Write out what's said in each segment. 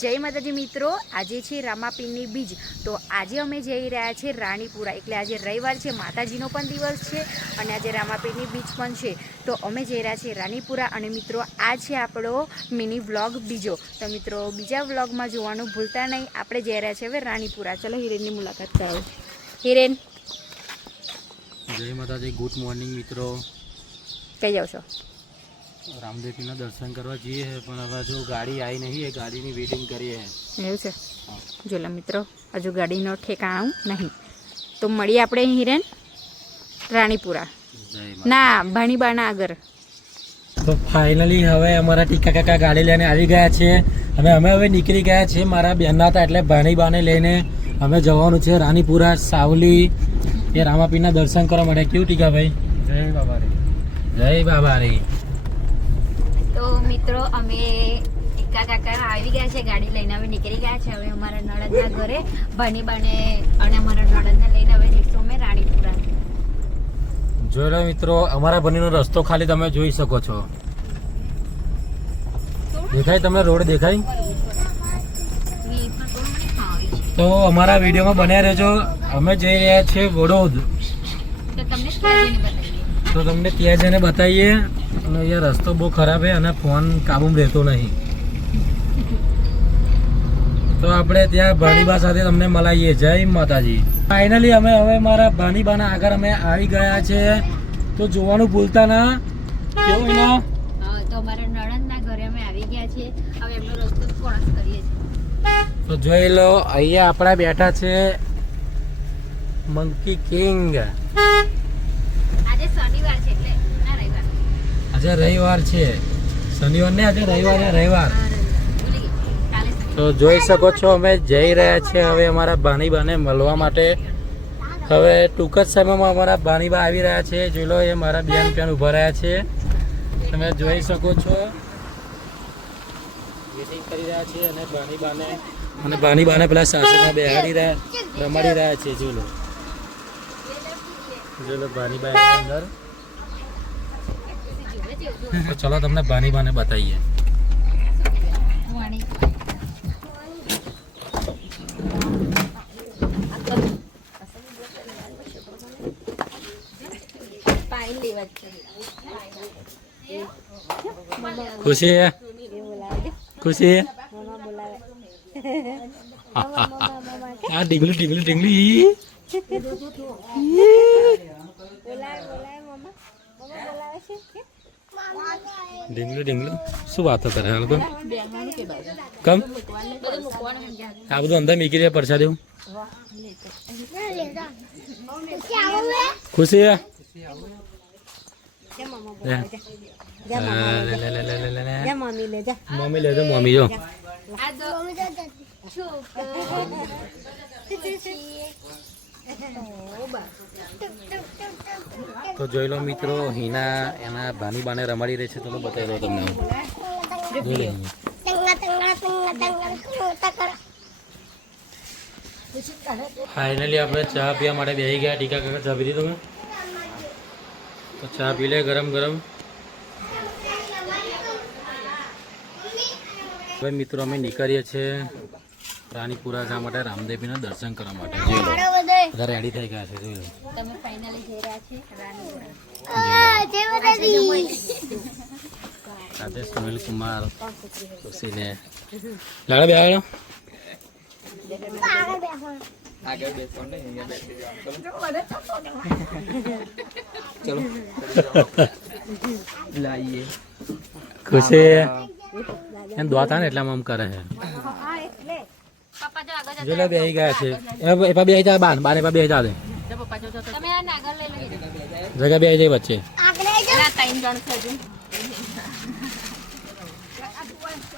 જય માતાજી મિત્રો, આજે છે રામાપીરની બીજ. તો આજે અમે જઈ રહ્યા છીએ રાણીપુરા. એટલે આજે રવિવાર છે, માતાજીનો પણ દિવસ છે અને આજે રામાપીરની બીજ પણ છે. તો અમે જઈ રહ્યા છીએ રાણીપુરા. અને મિત્રો આ છે આપણો મિની વ્લોગ બીજો. તો મિત્રો બીજા વ્લોગમાં જોવાનું ભૂલતા નહીં. આપણે જઈ રહ્યા છીએ હવે રાણીપુરા. ચલો હિરેનની મુલાકાત કરાવો. હિરેન, જય માતાજી, ગુડ મોર્નિંગ મિત્રો. કઈ જાવ છો? રામદેવપીરના દર્શન કરવા જઈએ પણ હવે જો ગાડી આવી નહીં, એ ગાડીની વેઇટિંગ કરીએ. એવું છે? જોલા મિત્રો, હજુ ગાડીનો ઠેકાણું નહીં. તો મળીએ આપણે હિરેન રાણીપુરા ના ભાણીબાના આગળ. તો ફાઇનલી હવે અમારા ટીકા કાકા ગાડી લઈને આવી ગયા છે અને અમે હવે નીકળી ગયા છીએ. મારા બહેનના હતા એટલે ભાણીબાને લઈને અમે જવાનું છે રાણીપુરા સાવલી એ રામાપીરના દર્શન કરવા માટે. કેવું ટીકાભાઈ? જય બાબારી. જય બાબારી. તો મિત્રો અમે ટીકા કાકા આવી ગયા છે, ગાડી લઈને હવે નીકળી ગયા છે. હવે અમારા નણંદના ઘરે ભાણીબાને અને અમારા નણંદને લઈને હવે જઈશું અમે રાણીપુરા. જોઈ લો મિત્રો, અમારા બનીનો રસ્તો ખાલી તમે જોઈ શકો છો. દેખાય તમને રોડ? દેખાય? તો અમારા વિડીયોમાં બન્યા રહેજો. અમે જઈ રહ્યા છીએ વડોદ. તો તમને ત્યાં જઈને બતાવીએ. અને અહીંયા રસ્તો બહુ ખરાબ છે અને ફોન કાબુમાં રહેતો નહીં. તો આપણે ત્યાં ભાણીબા સાથે તમને મળાવીએ. જય માતાજી. ફાઇનલી અમે હવે મારા ભાણીબાના આગળ અમે આવી ગયા છે. તો જોવાનું ભૂલતા ના. કેવું ના? તો અમારા નણંદના ઘરે અમે આવી ગયા છીએ. હવે એમનો રસ્તો ક્રોસ કરીએ છીએ. તો જોઈ લો, અહીંયા આપણા બેઠા છે મંકી કિંગ. આજે શનિવાર છે એટલે ના રવિવાર. આજે રવિવાર છે, શનિવાર ને આજે રવિવાર ને રવિવાર. તો જોઈ શકો છો અમે જઈ રહ્યા છીએ હવે અમારા ભાણીબાને મળવા માટે. હવે ટૂંક જ સમયમાં અમારા ભાણીબા આવી રહ્યા છે. જોઈ લો, એ મારા બેન પેન ઉભા રહ્યા છે, તમે જોઈ શકો છો. વેટિંગ કરી રહ્યા છે અને ભાણીબાને પેલા સાસુમાં બેહાડી રહ્યા, રમાડી રહ્યા છે. જોઈ લો, જોઈ લો ભાણીબા અંદર. તો ચલો તમને ભાણીબાને બતાવીએ. ખુશી ખુશી આ ડીંગલી ડીંગલી ડીંગલી ડીંગલું ડીંગલું શું વાતો કરે આ લોકો? કમ આ બધું અંદર મીકી દે પરસા દેવું. ખુશી મમ્મી લે તો મમ્મી જો. તો જોઈ લો મિત્રો, હિના એના ભાણીબાને રમાડી રહી છે. તમે બતાવી દો તમને. ફાઇનલી આપણે ચા પીવા માટે બેસી ગયા. ટીકા કાકા ચા પીધી તમે? તો ચા પી લે ગરમ ગરમ. હવે મિત્રો અમે નીકળીએ છીએ રાણીપુરા જવા માટે, રામદેવપીના દર્શન કરવા માટે. જોઈ લો, બધા રેડી થઈ ગયા છે. જોઈ લો, તમે ફાઇનલી જઈ રહ્યા છે રાણીપુરા. સાથે સુનિલ કુમાર ખુશીને લાડા બેહાડો. ખુશી એમ દોતા ને એટલે આમ કરે છે. જોઈ લો, બેસી ગયા છે. એપા બે જા બાન બાને પા બે જા દે. જગા બે જાય વચ્ચે.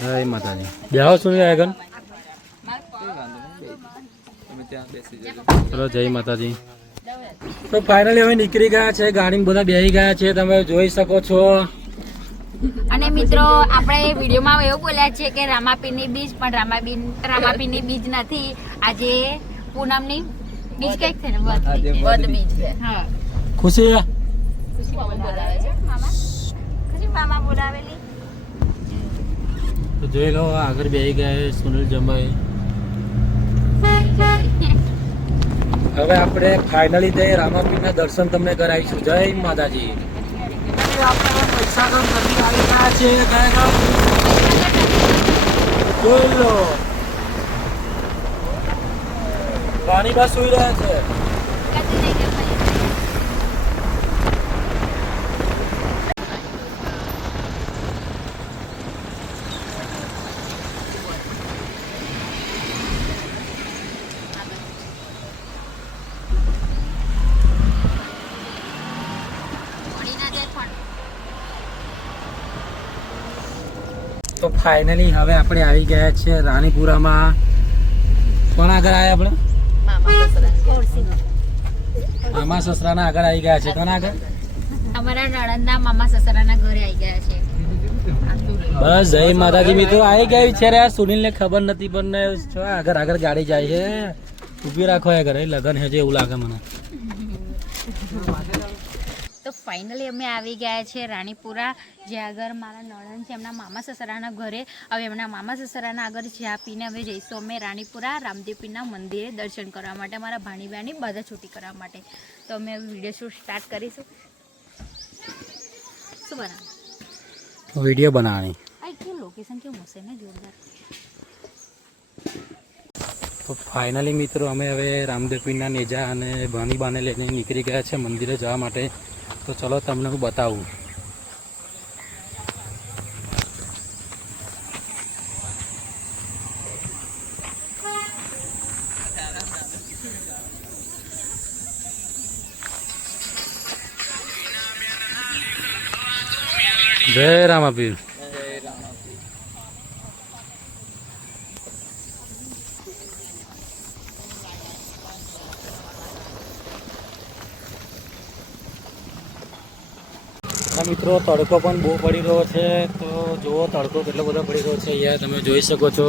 જય માતાજી. બેહો સુનિલ આગળ. ચલો, જય માતાજી. તો ફાઇનલી હવે નીકળી ગયા છે. ગાડીમાં બધા બેસી ગયા છે, તમે જોઈ શકો છો. અને મિત્રો આપણે વિડીયોમાં એવું બોલ્યા છે કે રામાપીરની બીજ, પણ રામાપીરની બીજ નથી. આજે પૂનમની બીજ કઈક છે ને, વદ બીજ છે. હા, ખુશી ખુશી મામા બોલાવે છે. મામા ખુશી મામા બોલાવેલી. તો જોઈ લો આગળ બેસી ગયા સુનિલ જંબાઈ. હવે આપણે ફાઇનલી તે રામાપીરના દર્શન તમને કરાવીશું. જય માતાજી. આપણે પૈસા નથી આવી ગયા છે. જોઈ લો પાણી બસ સુઈ રહ્યા છે. તો ફાઇનલી હવે આપણે આવી ગયા છીએ રાણીપુરામાં. કોણ આગળ આવ્યા આપણે? મામા સસરાના આગળ આવી ગયા છે. કોણ આગળ? અમારા નણંદના મામા સસરાના ઘરે આવી ગયા છે. બસ જય માતાજી. મિત્રો આવી ગયા છે રે. સુનિલ ને ખબર નથી પણ આગળ આગળ ગાડી જાય છે. ઊભી રાખો એ ઘરે લગન હે છે એવું લાગે મને. તો ફાઇનલી અમે આવી ગયા છે રાણીપુરા, જે આગળ મારા નણંદ છે એમના મામા સસરાના ઘરે. હવે એમના મામા સસરાના આગળ ચા પીને હવે જઈશું અમે રાણીપુરા રામદેવપીરના મંદિરે દર્શન કરવા માટે, મારા ભાણીબેનની બધા છૂટી કરવા માટે. તો અમે હવે વિડીયો શૂટ સ્ટાર્ટ કરીશું. શું બનાવ વિડીયો બનાવવાની. આ કેવું લોકેશન કેવું હશે ને જોરદાર. તો ફાઇનલી મિત્રો અમે હવે રામદેવપીરના નેજા અને ભાણીબાને લઈને નીકળી ગયા છે મંદિરે જવા માટે. તો ચલો તમને હું બતાવું. જય રામાપીર. મિત્રો તડકો પણ બહુ પડી રહ્યો છે. તો જુઓ તડકો કેટલો બધો પડી રહ્યો છે અહીંયા તમે જોઈ શકો છો.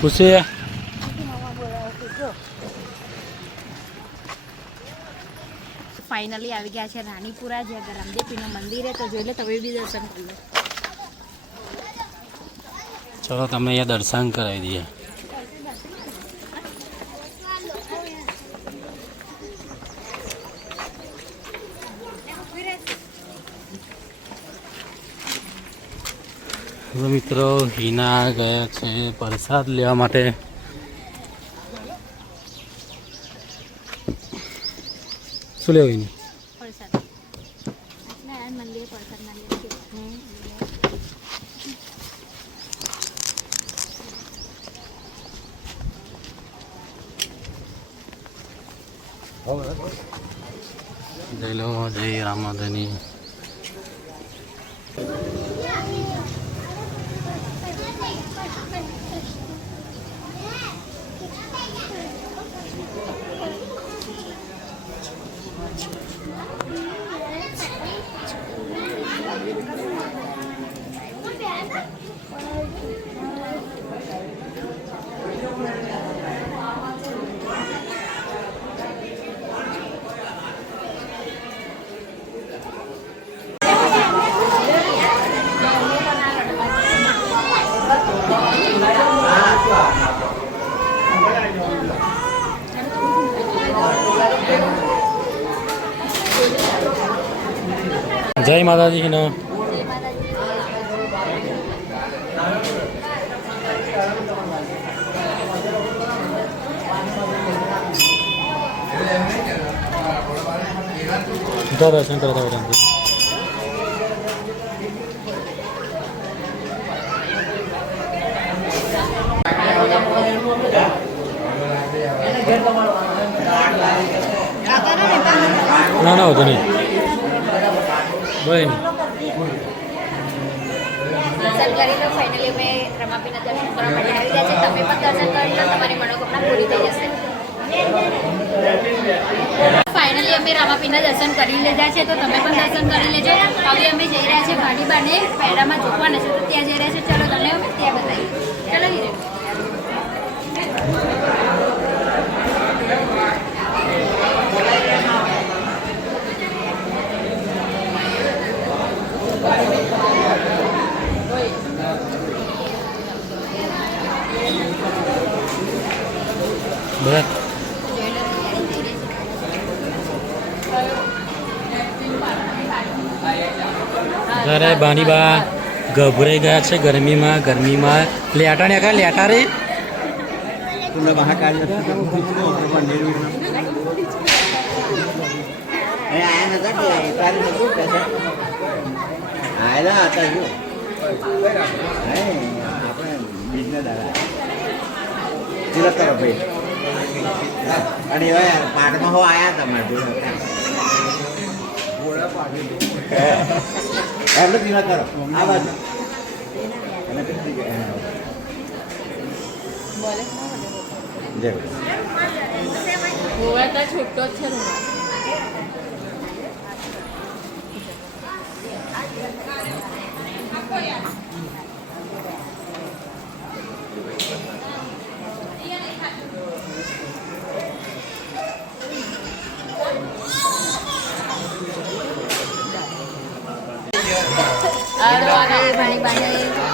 ખુશી ફાઇનલી આવી ગયા છે રાણીપુરા, જે રામદેવપીરના મંદિરે. તો જોઈ લે તમે બી દર્શન કરી લો. ચલો તમને અહીંયા દર્શન કરાવી દઈએ. મિત્રો હિના ગયા છે પ્રસાદ લેવા માટે. શું લેવું એની? પ્રસાદ મંદિરે પ્રસાદ ના જય લો જય રામાધની. જય માતાજી. નો દર્શન કરતા હોય. ના ના હોતો નહીં. દર્શન કરી લો. ફાઇનલી અમે રમાપીના દર્શન કરવા માટે આવી ગયા છે. તમે પણ દર્શન કરી લો, તમારી મનોકામના પૂરી થઈ જશે. ફાઇનલી અમે રામાપીરના દર્શન કરી લીધા છે, તો તમે પણ દર્શન કરી લેજો. હવે અમે જઈ રહ્યા છીએ ભાડીબાને પેડામાં જોખવાના છે, તો ત્યાં જઈ રહ્યા છે. ચાલો તમને અમે ત્યાં બતાવીએ. ચાલો ધીરે. બસ જ્યારે બાનીબા ગભરાઈ ગયા છે ગરમીમાં લેટા ને લેટા રે અને પાટમાં હો આયા તમારે એટલે પીવા કરો આ બાજુ છૂટો જ છે.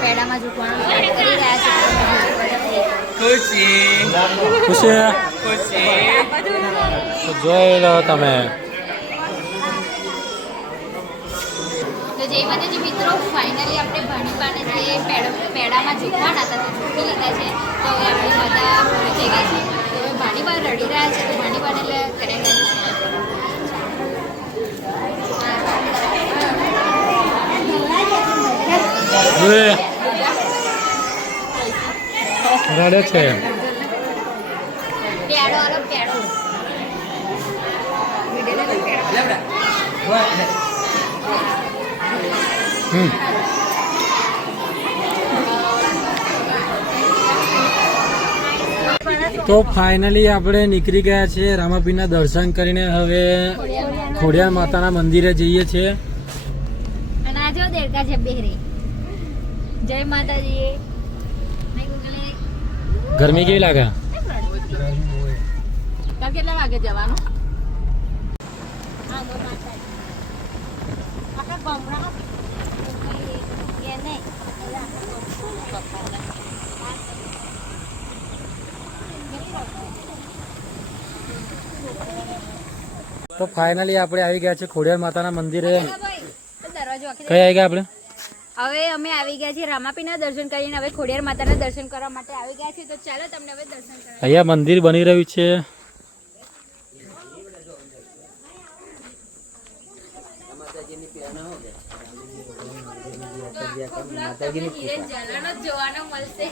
પેડામાં ઝૂકવાનું સ્ટાર્ટ કરી રહ્યા છે. જોઈ લો તમે. તો જય માતાજી મિત્રો, ફાઇનલી આપણે ભાણીબાને જે પેડામાં ઝૂકવાના હતા તો ઝૂકી લીધા છે. તો હવે આપણી માતા પૂરી થઈ ગઈ છે. તો હવે ભાણીબા રડી રહ્યા છે, તો ભાણીબાને એટલે કરી રડે છે. પેડો અલગ પેડો તો ફાઇનલી આપણે નીકળી ગયા છે રામાપીરના દર્શન કરીને. હવે ખોડિયાર માતાના મંદિરે જઈએ છીએ. અને આ જો દેડકા છે બેરે. જય માતાજી. ગરમી કેવી લાગે? કેટલા વાગે જવાનું? તો ફાઇનલી આપણે આવી ગયા છે ખોડિયાર માતાના મંદિરે. દરવાજો કઈ આવી ગયા આપણે? હવે અમે આવી ગયા છીએ રામાપીના દર્શન કરીને. હવે ખોડિયાર માતાના દર્શન કરવા માટે આવી ગયા છીએ. તો ચાલો તમને હવે દર્શન કરાવીએ. અહીંયા મંદિર બની રહ્યું છે. જોવાનો મળશે.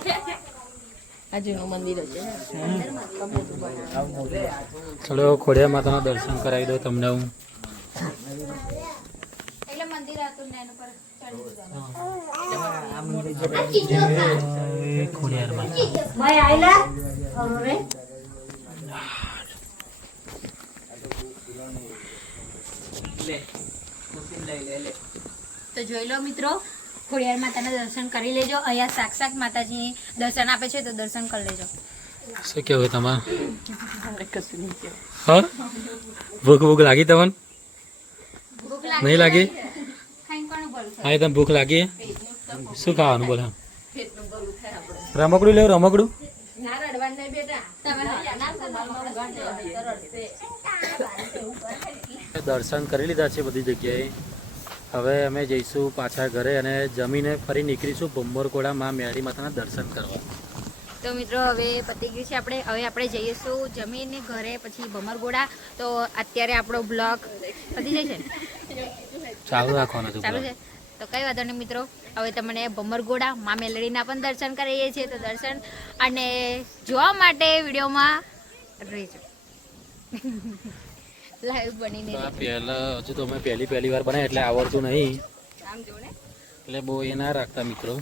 ચલો ખોડિયાર માતાના દર્શન કરાવી દો તમને હું. એટલે મંદિર હતું ને એનું પર ખોડિયાર માતા. તો જોઈ લો મિત્રો, ખોડિયાર માતાના દર્શન કરી લેજો. અહીંયા સાક્ષાત માતાજી દર્શન આપે છે, તો દર્શન કરી લેજો. શું કેવું તમારે? હા, ભૂખ લાગી તમને? ભૂખ નહીં લાગી? ખાઈને કોનું ભલું થાય? હા, તમને ભૂખ લાગી? શું ખાવાનું બોલે? રમકડું લેવું, રમકડું. દર્શન કરી લીધા છે બધી જગ્યાએ. હવે અમે જઈશું પાછા ઘરે અને જમીને ફરી નીકળીશું ભંબરકોડા માં મેળી માતાના દર્શન કરવા. તો મિત્રો હવે પતી ગયું છે. આપણે જઈશું જમીને ઘરે, પછી ભમરગોડા. તો અત્યારે આપણો બ્લોગ પતી જાય છે ને? ચાલુ રાખવાનો ચાલુ છે તો કઈ વાંધો નહીં મિત્રો. હવે તમને ભમરગોડા મા મેલડીના પણ દર્શન કરીએ છીએ. તો દર્શન અને જોવા માટે વિડીયોમાં રહેજો. લાઈવ બનીને પહેલા હજુ તો અમે પહેલી વાર બનાવી એટલે આવડતું નહીં, આમ જો ને. એટલે બહુ એ ના રાખતા મિત્રો.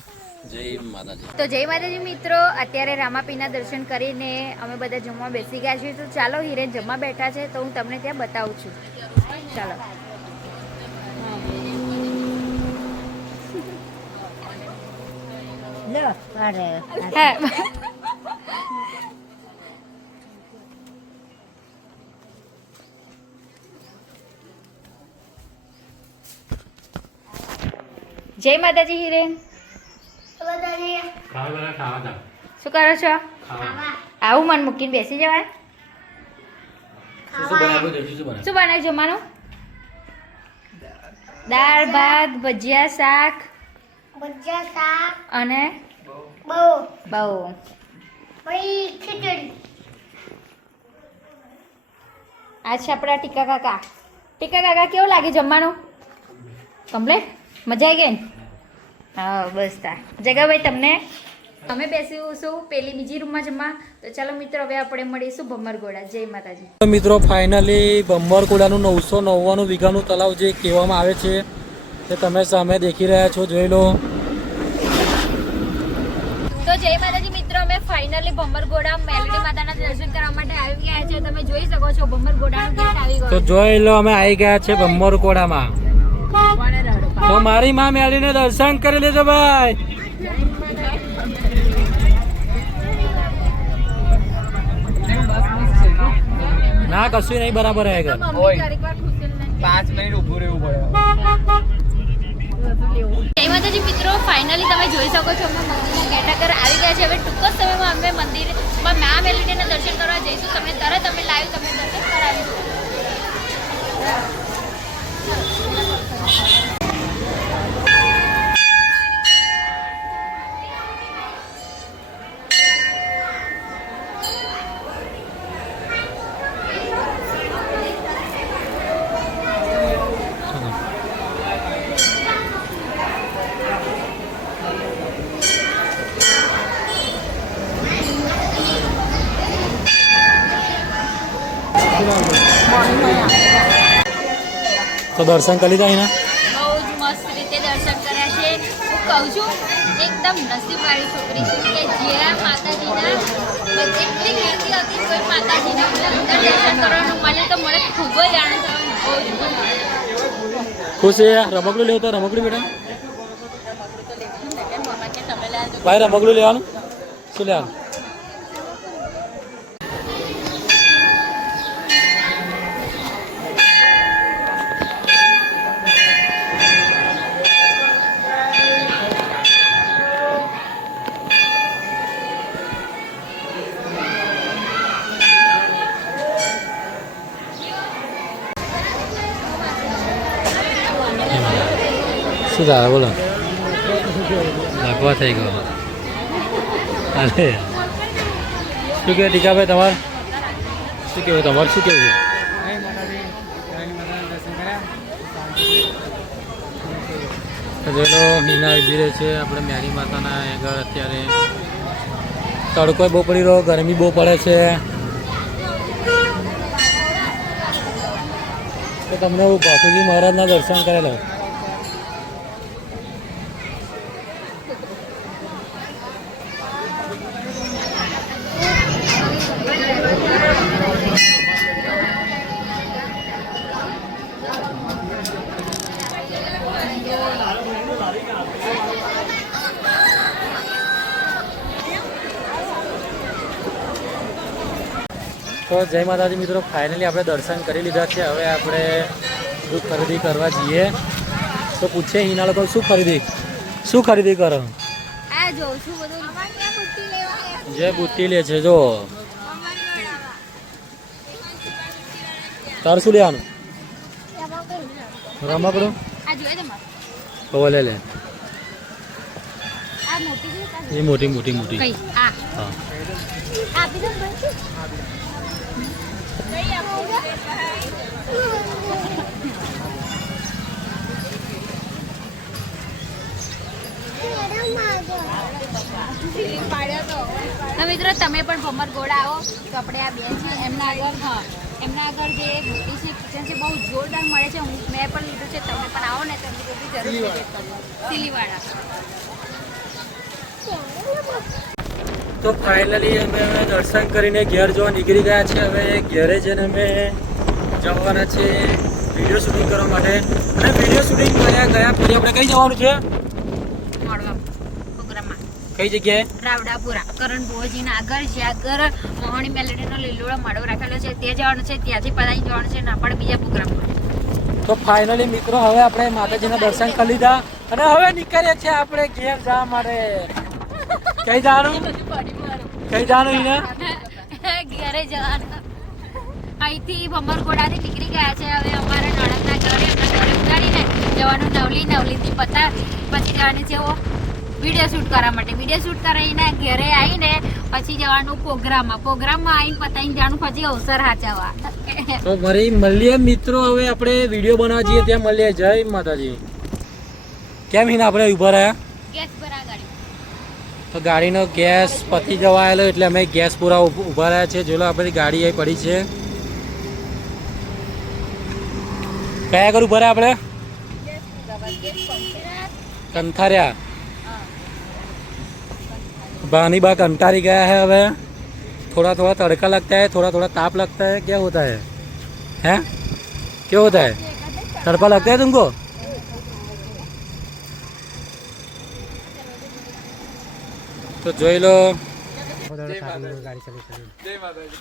જય માતાજી. તો જય માતાજી મિત્રો, અત્યારે રામાપીરના દર્શન કરીને અમે બધા જમવા બેસી ગયા છીએ. તો ચાલો હિરેન જમવા બેઠા છે તો હું તમને ત્યાં બતાવું છું. ચાલો. હા. જય માતાજી હિરેન. શું કરો છો? આવું મન મૂકીને બેસી જવાય. શું બનાવ્યું જમવાનું? દાળ ભાત ભજીયા શાક અને બહુ આ છે આપણા ટીકા કાકા. ટીકા કાકા કેવું લાગે જમવાનું? કમ્પ્લેટ? મજા આવી ગઈ ને? હા બસ તા જગાભાઈ તમને અમે બેસીશું પેલી બીજી રૂમમાં જમવા. તો ચાલો મિત્રો હવે આપણે મળીશું ભમરગોડા. જય માતાજી. મિત્રો ફાઇનલી ભમરગોડાનું 999 વીઘાનું તલાવ જે કહેવામાં આવે છે તે તમે સામે દેખી રહ્યા છો, જોઈ લો. તો જય માતાજી મિત્રો, અમે ફાઇનલી ભમરગોડા મેલડી માતાના દર્શન કરવા માટે આવી ગયા છે. તમે જોઈ શકો છો ભમરગોડાનું ગેટ આવી ગયો. તો જોઈ લો અમે આવી ગયા છે ભમરગોડામાં. તો મારી માં મેળીને દર્શન કરી લેજો ભાઈ. ના કશું નહીં, બરાબર આવેગા. 5 મિનિટ ઊભું રહેવું પડે. જય માતાજી મિત્રો, ફાઇનલી તમે જોઈ શકો છો અમે મંદિરના ગેટ આગળ આવી ગયા છે. હવે ટૂંક જ સમયમાં અમે મંદિરમાં મા મેલડીના દર્શન કરવા જઈશું. તમને તરત અમે લાઈવ તમને દર્શન કરાવીશું. તો દર્શન કરી લીધા એના? બહુ જ મસ્ત રીતે દર્શન કર્યા છે. હું કહું છું એકદમ નસીબવાળી છોકરી છું કે જે માતાજીના એટલી કીર્તિ હતી કોઈ માતાજીના અંદર દર્શન કરવાનું મળે તો મને ખૂબ જ આનંદ થયો. ખુશ છે. રમકડું લેવું તો રમકડું બેટા ભાઈ, રમકડું લેવાનું. શું લેવાનું? શું ચાલે બોલો? લાગવા થઈ ગયો. અરે શું કહે ટીકાભાઈ તમારે? શું કહેવું તમારે? શું કહેવું છે? જોઈ લો મીના ઉભી રહે છે આપણે મેરી માતાના આગળ. અત્યારે તડકો બહુ પડી રહ્યો, ગરમી બહુ પડે છે. તો તમને હું બાપુજી મહારાજના દર્શન કરેલો. તો જય માતાજી મિત્રો, ફાઇનલી આપણે દર્શન કરી લીધા છે. હવે આપણે શું ખરીદી કરવા જઈએ તો પૂછે હિના લોકો શું ખરીદી કરો? આ જોઉં છું બધું જે બુટ્ટી લે છે. જો તાર શું લેવાનું? રમકડું? આ જોઈએ તમારે લે લે. આ મોટી છે એ મોટી કઈ આ હા. આપી દો ભાઈ. તો મિત્રો તમે પણ ભમરગોડા આવો તો આપણે આ બેન છે એમના આગળ જે મોટી છે કિચન છે બહુ જોરદાર મળે છે. મેં પણ લીધું છે. તમે પણ આવો ને તો એમની બધી જરૂર સિલીવાળા. તો ફાઇનલી અમે દર્શન કરીને ઘેર જોવા નીકળી ગયા છે. હવે ઘેરે જઈને અમે જવાના છે વિડીયો શૂટિંગ કરવા માટે. અને વિડીયો શૂટિંગ ગયા પછી આપણે કઈ જવાનું છે? મળવા પ્રોગ્રામમાં કઈ જગ્યાએ? રાવડાપુરા કરણ ભુવજીના આગળ છે. આગળ મોહણી મેલેડીનો લીલોડો માળો રાખેલો છે તે જવાનું છે. ત્યાંથી પલાઈ જવાનું છે ના પણ બીજા પ્રોગ્રામમાં. તો ફાઇનલી મિત્રો હવે આપણે માતાજીના દર્શન કરી લીધા અને હવે નીકળીએ છીએ આપણે ઘેર જવા માટે. કઈ જવાનું? કઈ જવાનું હિના? ઘરે જવાનું. અહીંથી ભમરગોડાથી નીકળી ગયા છે. હવે અમારે નણંદના ઘરે ઉતારીને જવાનું નવલીથી પછી જવાનું છે વિડીયો શૂટ કરવા માટે. વિડીયો શૂટ કરીને ઘરે આવીને પછી જવાનું પ્રોગ્રામમાં આવીને પતાવીને જવાનું પછી અવસર સાચવવા. તો ફરી મળીએ મિત્રો. હવે આપણે વિડીયો બનાવવા જઈએ ત્યાં મળીએ. જય માતાજી. કેમ હિના આપણે ઊભા રહ્યા? ગેસ ભરા ગાડી. તો ગાડીનો ગેસ પતી જવા આવેલો એટલે અમે ગેસ પૂરા ઊભા રહ્યા છે. જોલો આપણી ગાડી અહીં પડી છે. કયા આગળ ઊભા રહ્યા આપણે? કંથાર્યા. बानी बा कंटारी गया है. હવે थोड़ा थोड़ा तड़का लगता है, थोड़ा थोड़ा ताप लगता है. क्या होता है? हैं क्या होता है? तड़का लगता है तुमको? तो જોઈ લો. જય માતાજી.